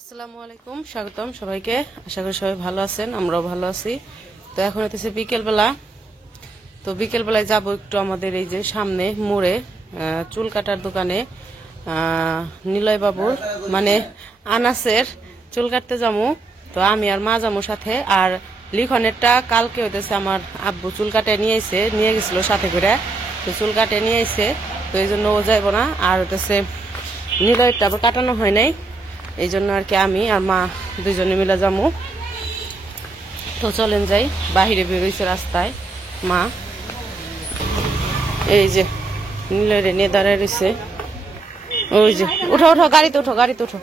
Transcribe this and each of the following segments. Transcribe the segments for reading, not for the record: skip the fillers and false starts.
আসসালামু আলাইকুম, স্বাগতম সবাইকে। আশা করি সবাই ভালো আছেন, আমরাও ভালো আছি। তো এখন হচ্ছে বিকেলবেলা। তো বিকেলবেলায় যাব একটু আমাদের এই যে সামনে মোড়ে চুল কাটার দোকানে নিলয় বাবুর মানে আনাসের চুল কাটতে যাবো। তো আমি আর মা যাবো সাথে। আর লিখনেরটা কালকে হইতেছে আমার আব্বু চুল কাটে নিয়ে গেছিল সাথে করে। তো চুল কাটে নিয়ে আইছে, তো এই জন্য ও যাইব না। আর হইতেছে নিলয়টা আবার কাটানো হয় নাই, এই জন্য আর কি আমি আর মা দুজনে মিলে যাবো। তো চলেন যাই, বাহিরে বেরোইছে রাস্তায় মা। এই যে নীলরে নিয়ে দাঁড়ায় রয়েছে, ওই যে উঠো উঠো, গাড়িতে উঠো, গাড়িতে উঠো।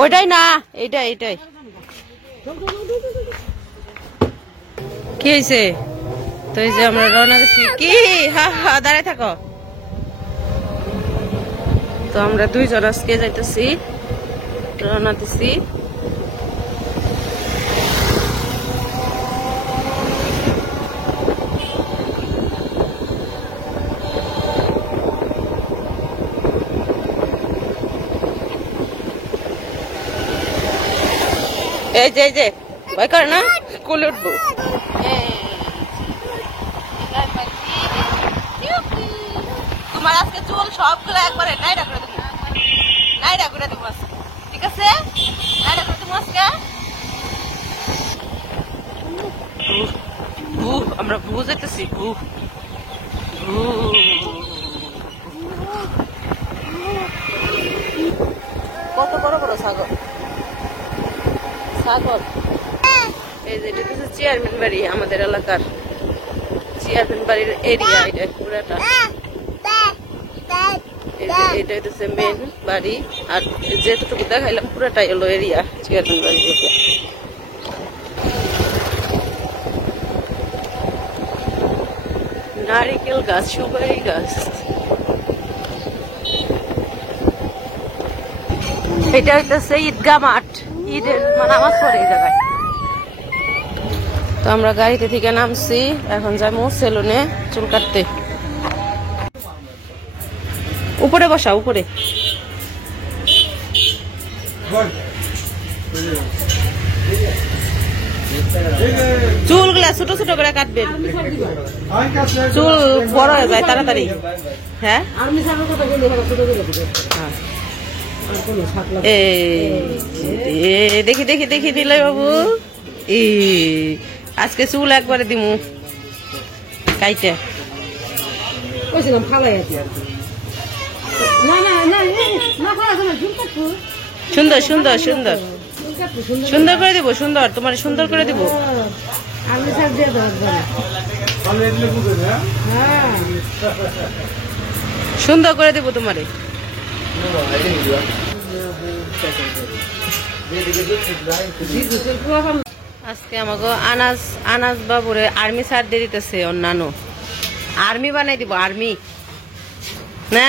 ওইটাই না, এইটাই এইটাই। কি হয়েছে? তো এই যে আমরা রওনা দিচ্ছি। কি দাঁড়ায় থাকো। তো আমরা দুইজন আজকে যাইতেছি, রওনা দিছি। এই যে ভয় করে না, স্কুলে উঠবো। তোমার আজকে চুল সবগুলো একবারে নাইডা করে দেবো, নাইডা করে দেবো আজকে, ঠিক আছে? নাইডা করে দেবো আজকে। আমরা ভু যেতেছি, ভু কত বড় বড় ছাগল। এই যে এটা হচ্ছে চেয়ারম্যান বাড়ি, আমাদের এলাকার চেয়ারম্যান বাড়ির এরিয়া এটা পুরাটা। এটা হচ্ছে মেন বাড়ি, আর যেটুকু দেখাইলাম পুরাটাই হলো এরিয়া চেয়ারম্যান বাড়ি। নারিকেল গাছ, সুপারি গাছ। এটা হইতেছে ঈদগাহ মাঠ, ঈদের নামাজ পড়ে এই জায়গায়। তো আমরা গাড়িতে থেকে নামছি, এখন যাবো সেলুনে চুল কাটতে। উপরে বসা, উপরে। চুলগুলা ছোট ছোট করে কাটবেন, চুল বড় হয়ে যায় তাড়াতাড়ি। হ্যাঁ, দেখি দেখি দেখি দিলে বাবু। আজকে চুল একবারে দিমু কাইটে। সুন্দর সুন্দর সুন্দর সুন্দর করে দিব, সুন্দর তোমার সুন্দর করে দিব। সুন্দর করে দিব তোমারে। আজকে আমাকে আনাস বাবুরে আর্মি সার দিয়ে দিতেছে, অন্যান্য আর্মি বানাই দিব, আর্মি না।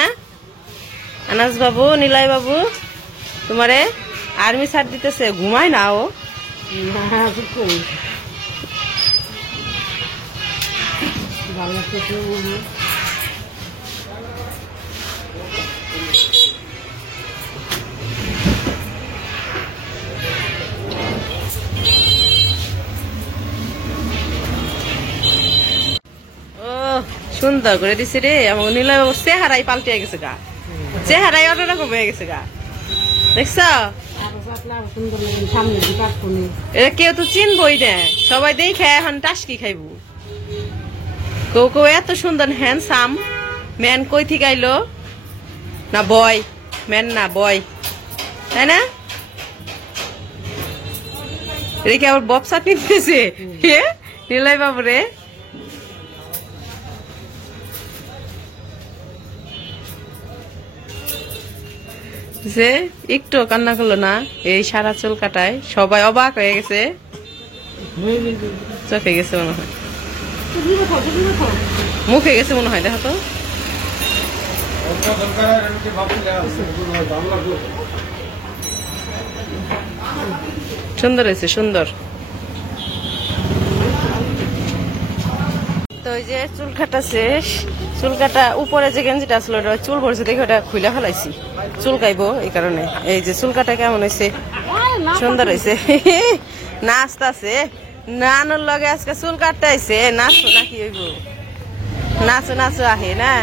আনাস বাবু, নিলয় বাবু তোমারে আর্মি সার দিতেছে। ঘুমায় না ও, সুন্দর করে দিছে রে। আমার নিলয় বাবুর চেহারাই পাল্টে গেছে গা, চেহারাই অন্যরকম হয়ে গেছে গা, দেখছ? এটা কেউ তো চিনবই না, সবাই দেখে এখন টাসকি খাইব। কেউ এত সুন্দর হ্যান্ডসাম ম্যান কই থেকে আইলো না, বয় ম্যান না বয়, তাই না? এটা কি আবার ববসাট নিতেছে নিলয় বাবুরে। যে একটু কান্না করলো না, এই সারা চুল কাটায় সবাই অবাক হয়ে গেছে, চোখে গেছে মনে হয়, মুখে গেছে মনে হয়। দেখো তো সুন্দর হয়েছে, সুন্দর। তো ওই যে চুল কাটা শেষ, চুল কাটা উপরে যে গেঞ্জিটা আসলো চুল ভরছে দেখে ওটা খুলে ফেলাইছি, চুল কাইবো এই কারণে। এই যে চুল কাটা কেমন হয়েছে সুন্দর হয়েছে নাচতাছে নানুর লগে আজকে চুল কাটতে আইছে নাচো নাকি হইব নাচো নাচো আহে না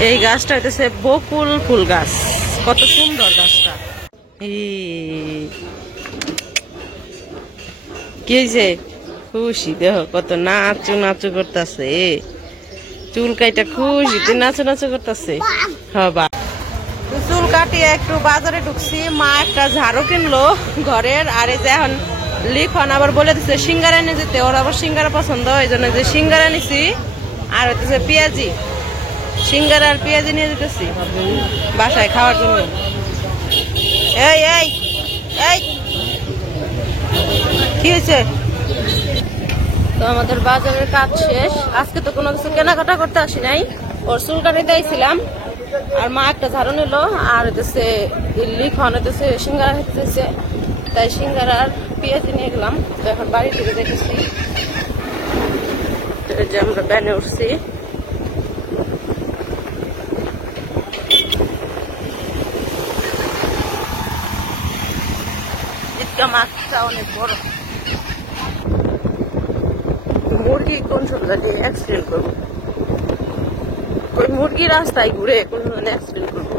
এই গাছটা হইতেছে বকুল ফুল গাছ কত সুন্দর গাছটা কি হয়েছে খুশি দেহ কত নাচু নাচু করতেছে চুল কাইটা খুশি নাচু নাচু করতেছে হবা চুল কাটিয়ে একটু বাজারে ঢুকছি মা একটা ঝাড়ু কিনলো ঘরের আর এই যে এখন লিখন আবার বলে দিচ্ছে সিঙ্গারা নিয়ে যেতে ওর আবার সিঙ্গারা পছন্দ এই জন্য যে সিঙ্গারা নিছি আর হচ্ছে পেঁয়াজি সিঙ্গারা আর পেঁয়াজি নিয়ে যেতেছি বাসায় খাওয়ার জন্য এই এই এই কি হয়েছে তো আমাদের বাজারের কাজ শেষ আজকে তো কোনো কিছু কেনাকাটা করতে আসি নাই ওর চুল কাটাইতে আইছিলাম আর মা একটা ঝাড়ু নিল আর হইতেছে লিখন হইতেছে সিঙ্গারা হইতেছে তাই সিঙ্গারা আর পেঁয়াজি নিয়ে গেলাম তো এখন বাড়ি থেকে দেখেছি যে আমরা ব্যানে উঠছি মাছটা অনেক বড় মুরগি কোন সন্ধ্যা দিয়ে অ্যাক্সিডেন্ট করবো ওই মুরগি রাস্তায় ঘুরে কোন সন্ধ্যা অ্যাক্সিডেন্ট করবো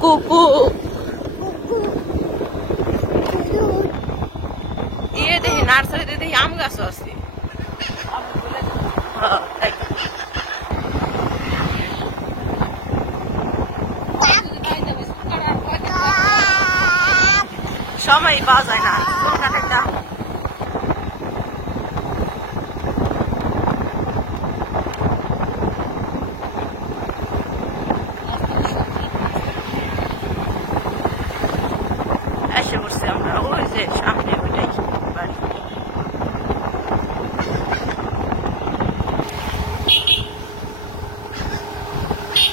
কুকু ইয়ে দেখি নার্সারিতে দেখি আম গাছও আছে সময় পাওয়া যায় না কলকাতাটা এসে বসছি আমরা ওই যে সামনে ওইটাই বাড়ি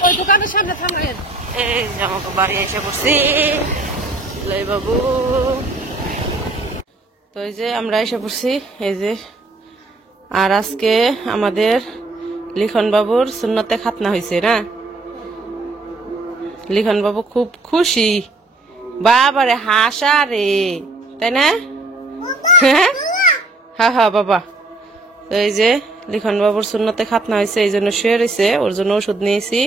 ওই দোকানের সামনে থামলেন এই যে আমাকে বাড়ি এসে বসছি বাবু তো এই যে আমরা এসে পড়ছি এই যে আর আজকে আমাদের লিখন বাবুর সুন্নতে খাতনা হয়েছে না লিখন বাবু খুব খুশি বাবারে হাসা রে তাই না হ্যাঁ হ্যাঁ বাবা তো এই যে লিখন বাবুর সুন্নতে খাতনা হয়েছে এই জন্য শুয়ে রয়েছে ওর জন্য ওষুধ নিয়েছি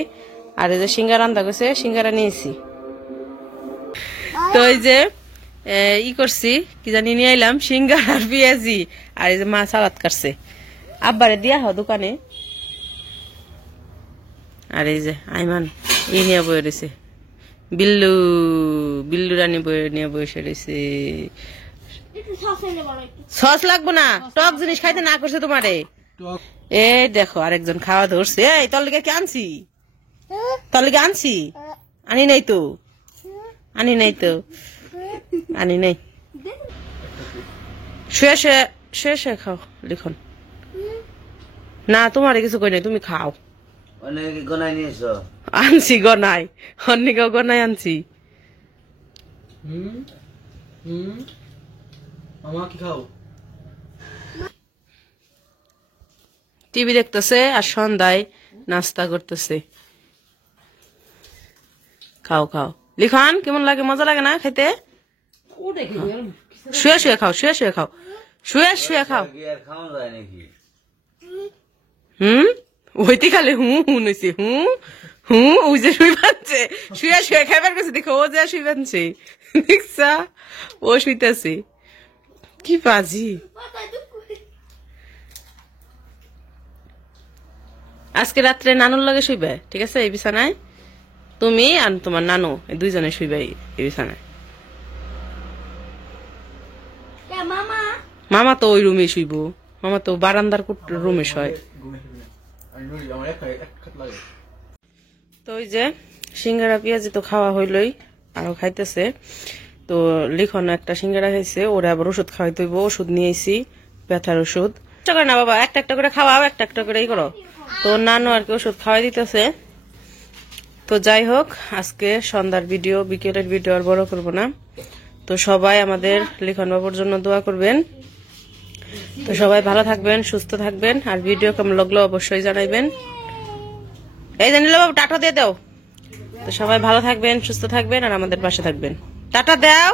আর এই যে সিঙ্গারা রান্না করছে সিঙ্গারা নিয়েছি তো এই যে ই করছি কি জানি নিয়ে আইলাম সিঙ্গার আর পেঁয়াজি আর এই যে মা সালাদ কাটছে আব্বারে দিয়া হ দোকানে আর এই যে আইমান ই নিয়ে বয়ে রয়েছে বিল্লু বিল্লু রানী বয়ে নিয়ে বসে রয়েছে সস লাগবো না টক জিনিস খাইতে না করছে তোমারে এই দেখো আরেকজন খাওয়া ধরছে এই তোর লিগে কি আনছি তোর লিগে আনছি আনি নাই তো আনি নাই তো আনি নাই শুয়ে শুয়ে শুয়ে শুয়ে খাও লিখন না তোমার কিছু কই নাই তুমি খাও আনছি গনাই অন্যকেও গনাই আনছি টিভি দেখতেছে আর সন্ধ্যায় নাস্তা করতেছে খাও খাও লিখন কেমন লাগে মজা লাগে না খেতে শুয়ে শুয়ে খাও শুয়ে শুয়ে খাও শুয়ে শুয়ে খাও ওইতে খালি হুইছে ওই যে শুই পাচ্ছে শুয়ে শুয়ে খাইবার গেছে দেখো ও যা শুই পাচ্ছে দেখছা ও শুইতেছে কি বাজি আজকে রাত্রে নানুর লগে শুইবে ঠিক আছে এই বিছানায় তুমি আর তোমার নানু দুইজনে শুইবে এই বিছানায় মামা তো ওই রুমে শুইব মামা তো বারান্দার রুমে শয় তো ওই যে সিঙ্গারা পেঁয়াজি তো খাওয়া হইলই আরো খাইতেছে তো লিখন একটা সিঙ্গারা খাইছে ওরা আবার ওষুধ খাওয়াইতে হইব ওষুধ নিয়েছি ব্যথার ওষুধ করে না বাবা একটা একটা করে খাওয়াও একটা একটা করে করো তো নানু আর কি ওষুধ খাওয়াই দিতেছে তো যাই হোক আজকে সন্ধ্যার ভিডিও বিকেলের ভিডিও আর বড় করব না তো সবাই আমাদের লিখন বাবুর জন্য দোয়া করবেন তো সবাই ভালো থাকবেন সুস্থ থাকবেন আর ভিডিও কেমন লাগলো অবশ্যই জানাইবেন এই জানিল বাবু টাটা দিয়ে দাও তো সবাই ভালো থাকবেন, সুস্থ থাকবেন আর আমাদের পাশে থাকবেন। টাটা দাও।